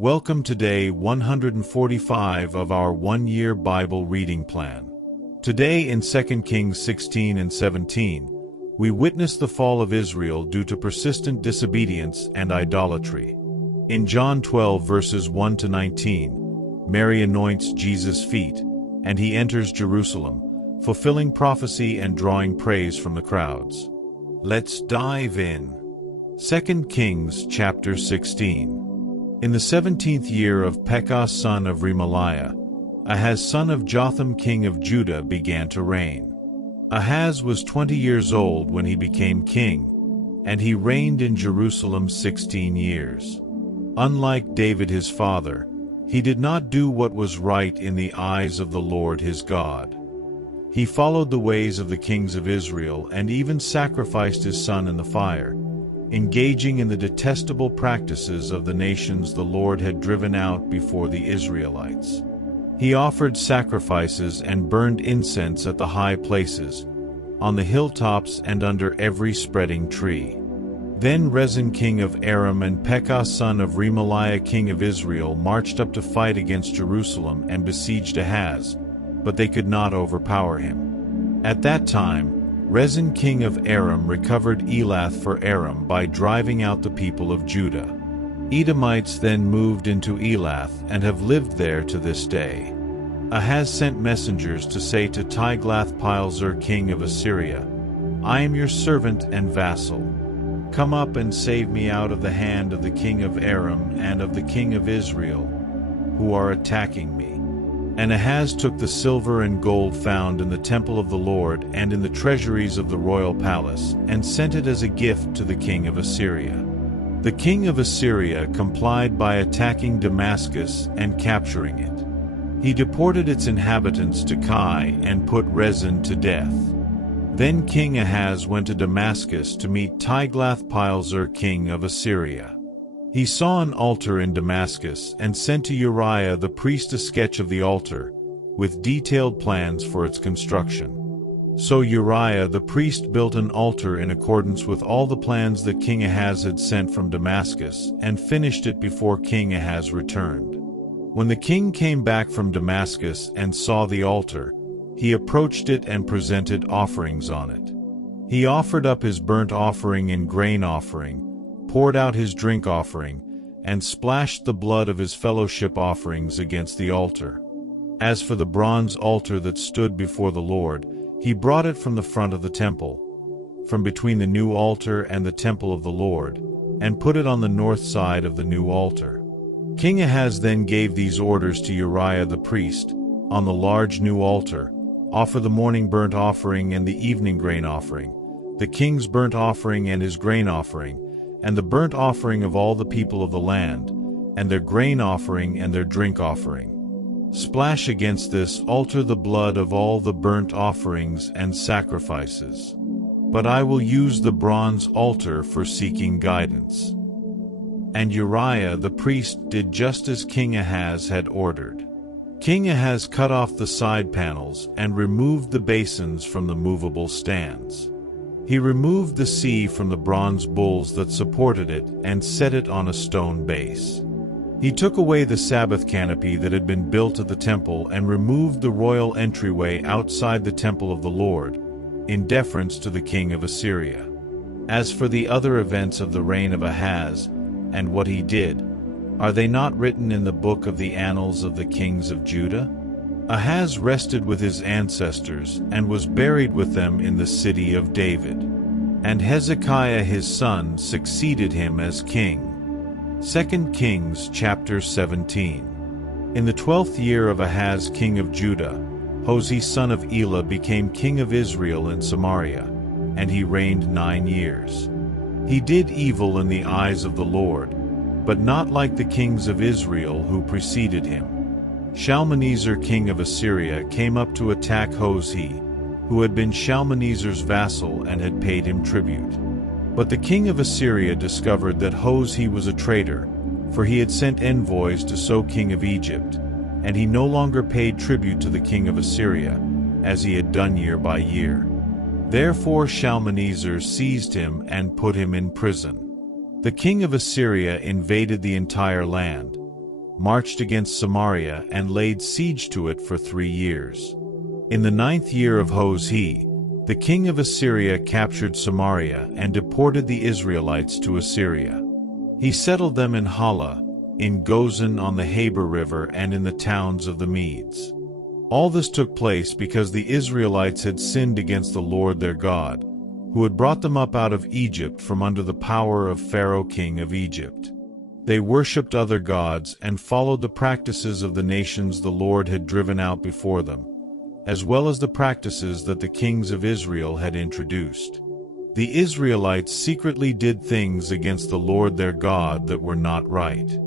Welcome to day 145 of our one-year Bible reading plan. Today in 2 Kings 16 and 17, we witness the fall of Israel due to persistent disobedience and idolatry. In John 12 verses 1 to 19, Mary anoints Jesus' feet, and he enters Jerusalem, fulfilling prophecy and drawing praise from the crowds. Let's dive in. 2 Kings chapter 16. In the 17th year of Pekah son of Remaliah, Ahaz son of Jotham king of Judah began to reign. Ahaz was 20 years old when he became king, and he reigned in Jerusalem 16 years. Unlike David his father, he did not do what was right in the eyes of the Lord his God. He followed the ways of the kings of Israel and even sacrificed his son in the fire, engaging in the detestable practices of the nations the Lord had driven out before the Israelites. He offered sacrifices and burned incense at the high places, on the hilltops and under every spreading tree. Then Rezin king of Aram and Pekah son of Remaliah king of Israel marched up to fight against Jerusalem and besieged Ahaz, but they could not overpower him. At that time, Rezin king of Aram recovered Elath for Aram by driving out the people of Judah. Edomites then moved into Elath and have lived there to this day. Ahaz sent messengers to say to Tiglath-Pileser king of Assyria, "I am your servant and vassal. Come up and save me out of the hand of the king of Aram and of the king of Israel, who are attacking me." And Ahaz took the silver and gold found in the temple of the Lord and in the treasuries of the royal palace, and sent it as a gift to the king of Assyria. The king of Assyria complied by attacking Damascus and capturing it. He deported its inhabitants to Kai and put Rezin to death. Then King Ahaz went to Damascus to meet Tiglath-Pileser king of Assyria. He saw an altar in Damascus and sent to Uriah the priest a sketch of the altar, with detailed plans for its construction. So Uriah the priest built an altar in accordance with all the plans that King Ahaz had sent from Damascus, and finished it before King Ahaz returned. When the king came back from Damascus and saw the altar, he approached it and presented offerings on it. He offered up his burnt offering and grain offering, poured out his drink offering, and splashed the blood of his fellowship offerings against the altar. As for the bronze altar that stood before the Lord, he brought it from the front of the temple, from between the new altar and the temple of the Lord, and put it on the north side of the new altar. King Ahaz then gave these orders to Uriah the priest: "On the large new altar, offer the morning burnt offering and the evening grain offering, the king's burnt offering and his grain offering, and the burnt offering of all the people of the land, and their grain offering and their drink offering. Splash against this altar the blood of all the burnt offerings and sacrifices. But I will use the bronze altar for seeking guidance." And Uriah the priest did just as King Ahaz had ordered. King Ahaz cut off the side panels and removed the basins from the movable stands. He removed the sea from the bronze bulls that supported it and set it on a stone base. He took away the Sabbath canopy that had been built at the temple and removed the royal entryway outside the temple of the Lord, in deference to the king of Assyria. As for the other events of the reign of Ahaz, and what he did, are they not written in the book of the annals of the kings of Judah? Ahaz rested with his ancestors and was buried with them in the city of David. And Hezekiah his son succeeded him as king. 2 Kings chapter 17. In the 12th year of Ahaz king of Judah, Hoshea son of Elah became king of Israel in Samaria, and he reigned 9 years. He did evil in the eyes of the Lord, but not like the kings of Israel who preceded him. Shalmaneser king of Assyria came up to attack Hoshea, who had been Shalmaneser's vassal and had paid him tribute. But the king of Assyria discovered that Hoshea was a traitor, for he had sent envoys to So king of Egypt, and he no longer paid tribute to the king of Assyria, as he had done year by year. Therefore Shalmaneser seized him and put him in prison. The king of Assyria invaded the entire land, marched against Samaria and laid siege to it for 3 years. In the 9th year of Hoshea, the king of Assyria captured Samaria and deported the Israelites to Assyria. He settled them in Hala, in Gozan on the Habor River, and in the towns of the Medes. All this took place because the Israelites had sinned against the Lord their God, who had brought them up out of Egypt from under the power of Pharaoh king of Egypt. They worshipped other gods and followed the practices of the nations the Lord had driven out before them, as well as the practices that the kings of Israel had introduced. The Israelites secretly did things against the Lord their God that were not right.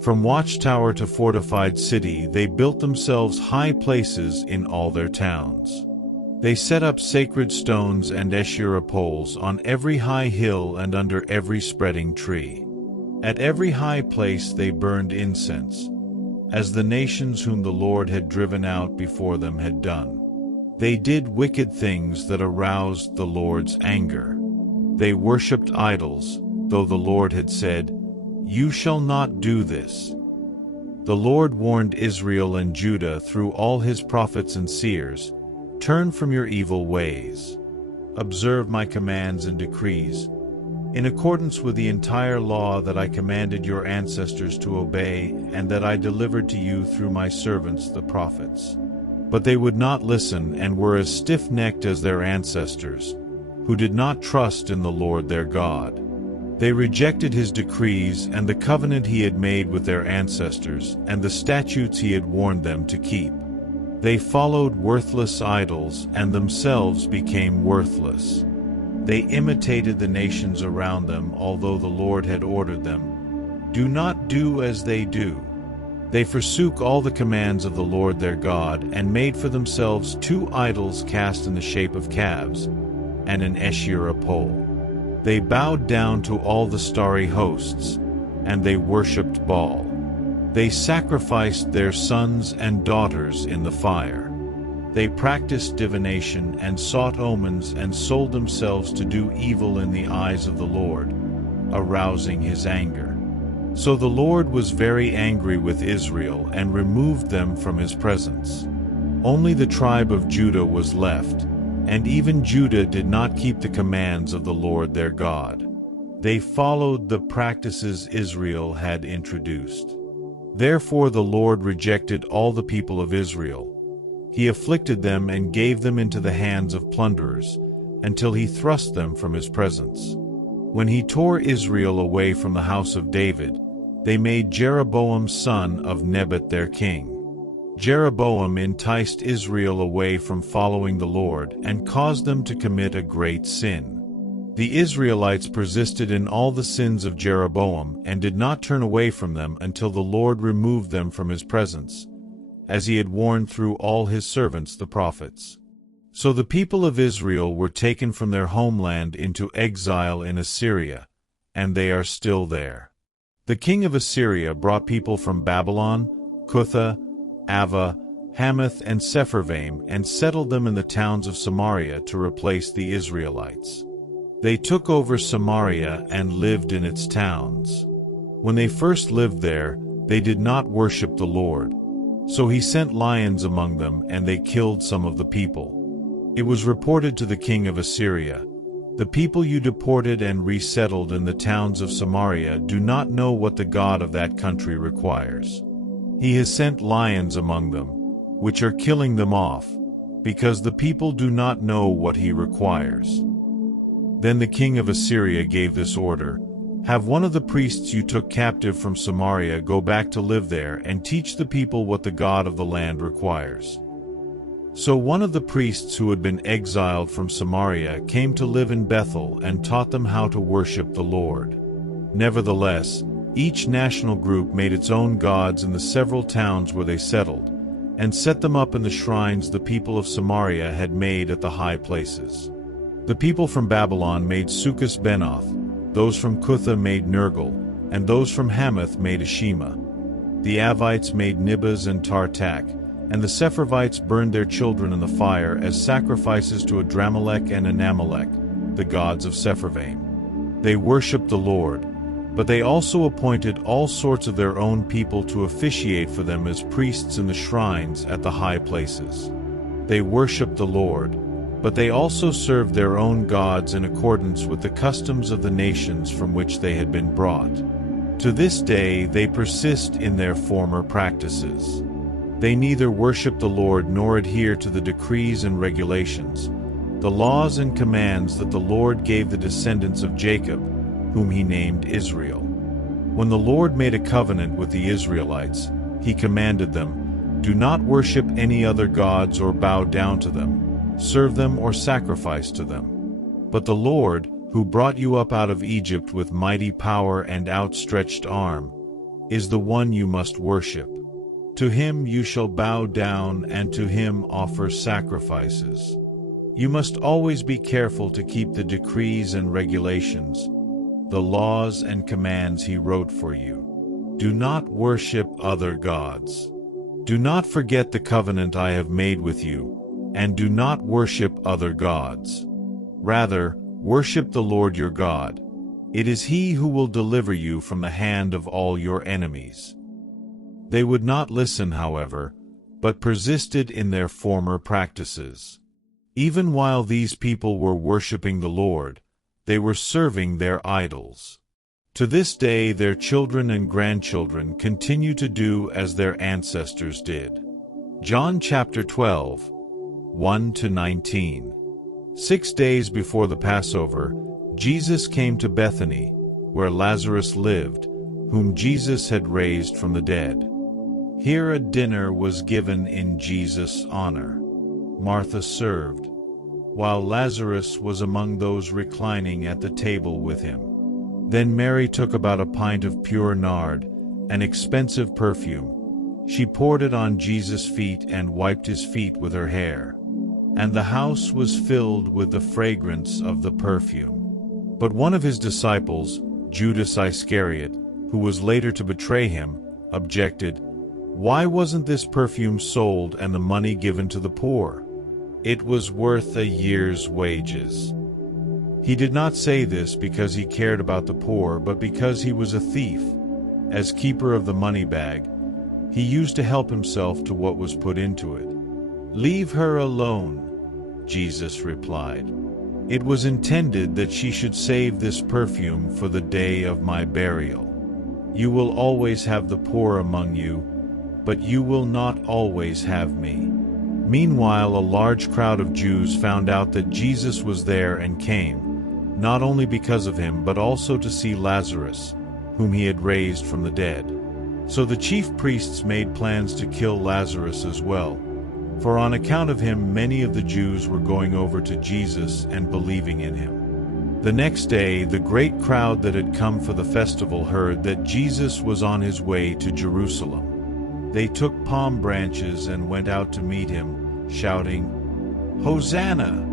From watchtower to fortified city, they built themselves high places in all their towns. They set up sacred stones and Asherah poles on every high hill and under every spreading tree. At every high place they burned incense, as the nations whom the Lord had driven out before them had done. They did wicked things that aroused the Lord's anger. They worshipped idols, though the Lord had said, "You shall not do this." The Lord warned Israel and Judah through all his prophets and seers, "Turn from your evil ways. Observe my commands and decrees, in accordance with the entire law that I commanded your ancestors to obey and that I delivered to you through my servants the prophets." But they would not listen and were as stiff-necked as their ancestors, who did not trust in the Lord their God. They rejected his decrees and the covenant he had made with their ancestors and the statutes he had warned them to keep. They followed worthless idols and themselves became worthless. They imitated the nations around them, although the Lord had ordered them, "Do not do as they do." They forsook all the commands of the Lord their God and made for themselves 2 idols cast in the shape of calves and an Asherah pole. They bowed down to all the starry hosts, and they worshipped Baal. They sacrificed their sons and daughters in the fire. They practiced divination and sought omens and sold themselves to do evil in the eyes of the Lord, arousing his anger. So the Lord was very angry with Israel and removed them from his presence. Only the tribe of Judah was left, and even Judah did not keep the commands of the Lord their God. They followed the practices Israel had introduced. Therefore the Lord rejected all the people of Israel. He afflicted them and gave them into the hands of plunderers, until he thrust them from his presence. When he tore Israel away from the house of David, they made Jeroboam son of Nebat their king. Jeroboam enticed Israel away from following the Lord and caused them to commit a great sin. The Israelites persisted in all the sins of Jeroboam and did not turn away from them until the Lord removed them from his presence, as he had warned through all his servants the prophets. So the people of Israel were taken from their homeland into exile in Assyria, and they are still there. The king of Assyria brought people from Babylon, Cutha, Ava, Hamath, and Sepharvaim and settled them in the towns of Samaria to replace the Israelites. They took over Samaria and lived in its towns. When they first lived there, they did not worship the Lord. So he sent lions among them, and they killed some of the people. It was reported to the king of Assyria, "The people you deported and resettled in the towns of Samaria do not know what the God of that country requires. He has sent lions among them, which are killing them off, because the people do not know what he requires." Then the king of Assyria gave this order, "Have one of the priests you took captive from Samaria go back to live there and teach the people what the God of the land requires." So one of the priests who had been exiled from Samaria came to live in Bethel and taught them how to worship the Lord. Nevertheless, each national group made its own gods in the several towns where they settled, and set them up in the shrines the people of Samaria had made at the high places. The people from Babylon made Sukkot-Benoth, those from Cutha made Nergal, and those from Hamath made Ashima. The Avites made Nibas and Tartak, and the Sepharvites burned their children in the fire as sacrifices to Adramelech and Anamelech, the gods of Sepharvaim. They worshipped the Lord, But they also appointed all sorts of their own people to officiate for them as priests in the shrines at the high places. They worshipped the Lord, but they also served their own gods in accordance with the customs of the nations from which they had been brought. To this day they persist in their former practices. They neither worship the Lord nor adhere to the decrees and regulations, the laws and commands that the Lord gave the descendants of Jacob, whom he named Israel. When the Lord made a covenant with the Israelites, he commanded them, "Do not worship any other gods or bow down to them, serve them or sacrifice to them. But the Lord, who brought you up out of Egypt with mighty power and outstretched arm, is the one you must worship. To him you shall bow down and to him offer sacrifices." You must always be careful to keep the decrees and regulations, the laws and commands he wrote for you. Do not worship other gods. Do not forget the covenant I have made with you, and do not worship other gods. Rather, worship the Lord your God. It is he who will deliver you from the hand of all your enemies. They would not listen, however, but persisted in their former practices. Even while these people were worshiping the Lord, they were serving their idols. To this day their children and grandchildren continue to do as their ancestors did. John chapter 12, 1-19. 6 days before the Passover, Jesus came to Bethany, where Lazarus lived, whom Jesus had raised from the dead. Here a dinner was given in Jesus' honor. Martha served, while Lazarus was among those reclining at the table with him. Then Mary took about a pint of pure nard, an expensive perfume. She poured it on Jesus' feet and wiped his feet with her hair. And the house was filled with the fragrance of the perfume. But one of his disciples, Judas Iscariot, who was later to betray him, objected, "Why wasn't this perfume sold and the money given to the poor? It was worth a year's wages." He did not say this because he cared about the poor, but because he was a thief. As keeper of the money bag, he used to help himself to what was put into it. "Leave her alone," Jesus replied. "It was intended that she should save this perfume for the day of my burial. You will always have the poor among you, but you will not always have me." Meanwhile, a large crowd of Jews found out that Jesus was there and came, not only because of him but also to see Lazarus, whom he had raised from the dead. So the chief priests made plans to kill Lazarus as well, for on account of him many of the Jews were going over to Jesus and believing in him. The next day, the great crowd that had come for the festival heard that Jesus was on his way to Jerusalem. They took palm branches and went out to meet him, shouting, "Hosanna!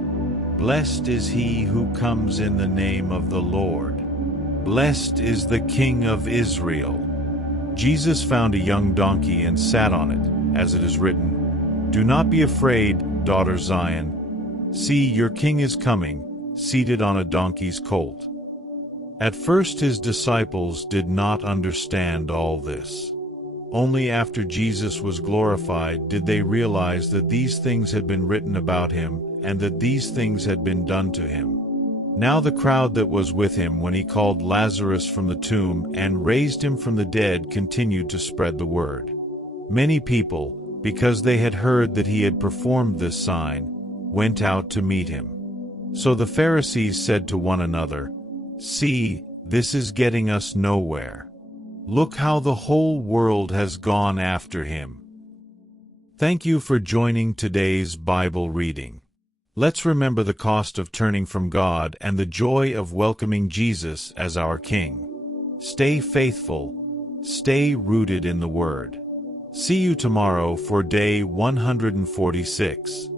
Blessed is he who comes in the name of the Lord. Blessed is the King of Israel." Jesus found a young donkey and sat on it, as it is written, "Do not be afraid, daughter Zion. See, your king is coming, seated on a donkey's colt." At first his disciples did not understand all this. Only after Jesus was glorified did they realize that these things had been written about him and that these things had been done to him. Now the crowd that was with him when he called Lazarus from the tomb and raised him from the dead continued to spread the word. Many people, because they had heard that he had performed this sign, went out to meet him. So the Pharisees said to one another, "See, this is getting us nowhere. Look how the whole world has gone after him." Thank you for joining today's Bible reading. Let's remember the cost of turning from God and the joy of welcoming Jesus as our King. Stay faithful, stay rooted in the Word. See you tomorrow for day 146.